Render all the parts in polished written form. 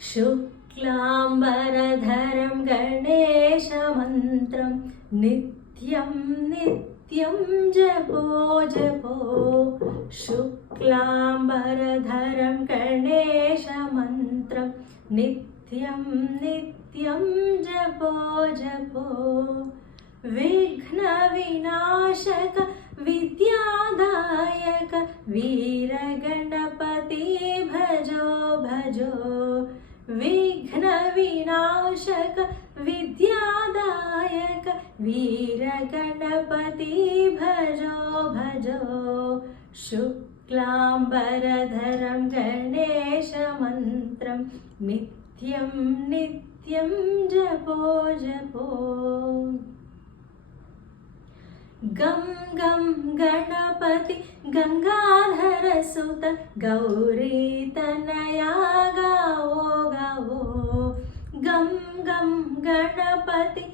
शुक्लाम्बरधरं गणेशमन्त्रं नित्यं नित्यं जपो जपो शुक्लाम्बरधरं गणेशमन्त्रं नित्यं नित्यं जपो जपो विघ्नविनाशक विद्यादायक वीरगणपति भजो भजो विघ्नविनाशक विद्यादायक वीरगणपति भजो भजो शुक्लाम्बरधरं गणेशमन्त्रं नित्यं नित्यं जपो जपो गं गं गणपति गंगाधरसुत गौरीतनया गावो गावो गं गं गणपति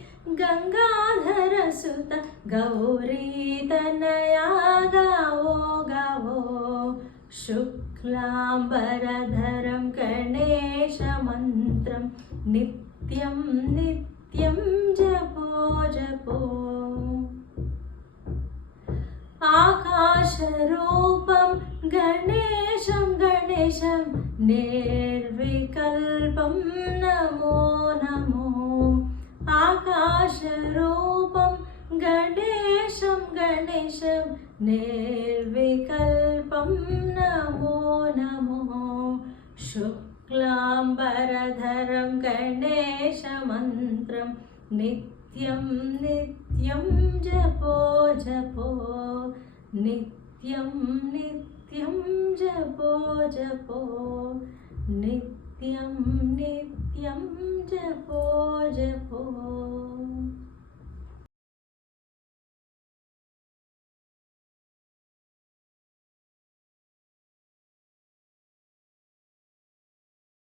गंगाधरसुत गौरीतनया गावो गावो शुक्लाम्बरधरं गणेशमन्त्रं नित्यं नित्यं जपो जपो आकाशरूपं गणेशं गणेशं निर्विकल्पं नमो नमो आकाशरूपं गणेशं गणेशं निर्विकल्पं नमो नमो शुक्लाम्बरधरं गणेशमन्त्रं नित्यं नित्यं जपो जपो नित्यं नित्यं जपो जपो नित्यं नित्यं जपो जपो